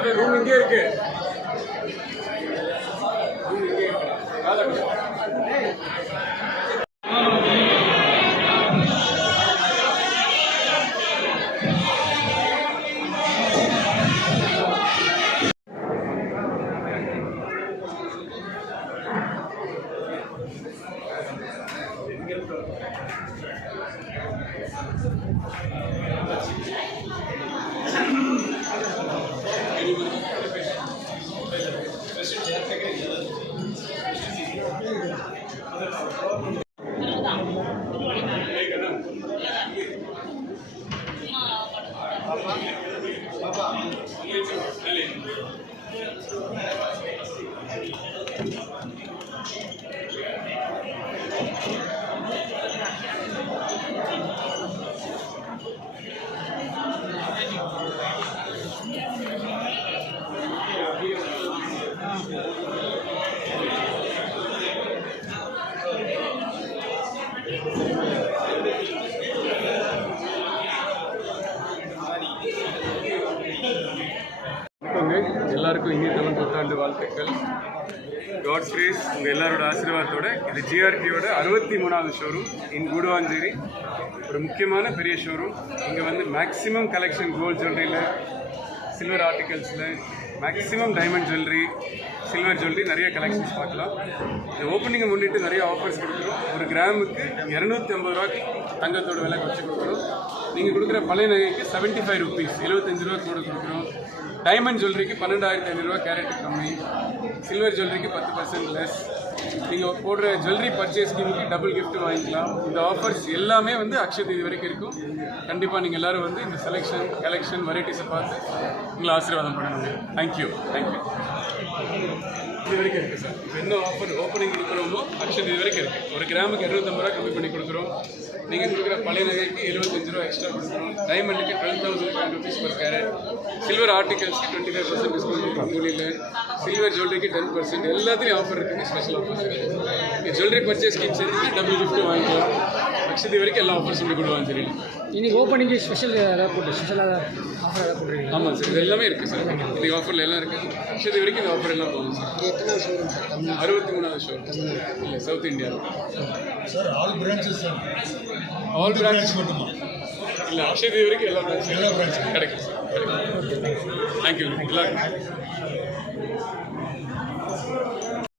अरे रूम इंगे इरुक्कु எல்லாருக்கும் இனிய தமிழ் புத்தாண்டு வாழ்த்துக்கள். காட்ஸ் கிரேஸ் உங்கள் எல்லாரோட ஆசீர்வாதத்தோட இது ஜிஆர்டியோட 63வது ஷோரூம் இன் கூடுவாஞ்சேரி. ஒரு முக்கியமான பெரிய ஷோரூம். இங்கே வந்து மேக்ஸிமம் கலெக்ஷன் கோல்ட் ஜுவல்லரியில், சில்வர் ஆர்டிகல்ஸில், maximum diamond jewellery, silver jewellery நிறைய கலெக்ஷன்ஸ் பார்க்கலாம். இந்த ஓப்பனிங்கை முன்னிட்டு நிறைய ஆஃபர்ஸ் கொடுக்குறோம். ஒரு கிராமுக்கு 250 ரூபாய்க்கு தங்கத்தோட விலை குறைச்சி கொடுக்குறோம். நீங்கள் கொடுக்குற பழைய நகைக்கு 75 ருபீஸ் 75 ரூபா கூட கொடுக்குறோம். டைமண்ட் ஜுவல்லரிக்கு 12,500 ரூபா கேரட்டுக்கு கம்மி, சில்வர் ஜுவல்லரிக்கு 10% லெஸ். நீங்கள் போடுற ஜுவல்லரி பர்ச்சேஸ் ஸ்கீமுக்கு டபுள் கிஃப்ட் வாங்கிக்கலாம். இந்த ஆஃபர்ஸ் எல்லாமே வந்து அக்ஷய தீதி வரைக்கும் இருக்கும். கண்டிப்பாக நீங்கள் எல்லோரும் வந்து இந்த செலெக்ஷன் கலெக்ஷன் வெரைட்டிஸை பார்த்து உங்களை ஆசீர்வாதம் பண்ணணுங்க. தேங்க்யூ. இது வரைக்கும் இருக்குது சார். இப்போ என்ன ஆஃபர் ஓப்பனிங் கொடுக்குறோமோ அக்ஷய தீதி வரைக்கும் இருக்குது. ஒரு கிராமுக்கு 250 ரூபா கம்மி பண்ணி கொடுக்குறோம். நீங்கள் கொடுக்குற பழைய நகைக்கு 75 ரூபா எக்ஸ்ட்ரா கொடுக்குறோம். டைமண்டுக்கு 12,000 ருபீஸ் பர் கேரட், சில்வர் ஆர்டிகல்ஸ்க்கு 25% டிஸ்கவுண்ட் கொடுக்குறோம். கூலியில் சில்வர் ஜுவல்லரிக்கு 10%, எல்லாத்துலேயும் ஆஃபர் இருக்குங்க. ஸ்பெஷல் ஆஃபர்ஸ் இருக்குது. நீங்கள் ஜுவல்லரி பர்ச்சேஸ் ஸ்கீம் சேர்த்து டபுள் கிஃப்ட் வாங்கிக்கலாம். அக்ஷய தீதி வரைக்கும் எல்லா ஆஃபர்ஸ் சொல்லி கொடுவாங்க. சரி, இன்னைக்கு ஓப்பனிங்கு ஸ்பெஷல் ஏதாவது போட்டு ஸ்பெஷலாக ஆஃபர் ஏதாவது போட்டுருக்கீங்க? ஆமாம் சார், இது எல்லாமே இருக்குது சார். இன்றைக்கி ஆஃபரில் எல்லாம் இருக்குது. அக்ஷய தீதி வரைக்கும் இந்த ஆஃபர் எல்லாம் போகும் சார். எத்தனை ஷோரூம் சார்? 63வது ஷோரூம் இல்லை, south India sir. All branches sir. All branch மட்டுமா இல்லை, அக்ஷய தீதி வரைக்கும் எல்லா பிரான்ச்சும் கிடைக்கும் சார். தேங்க்யூ. எல்லாருக்கும்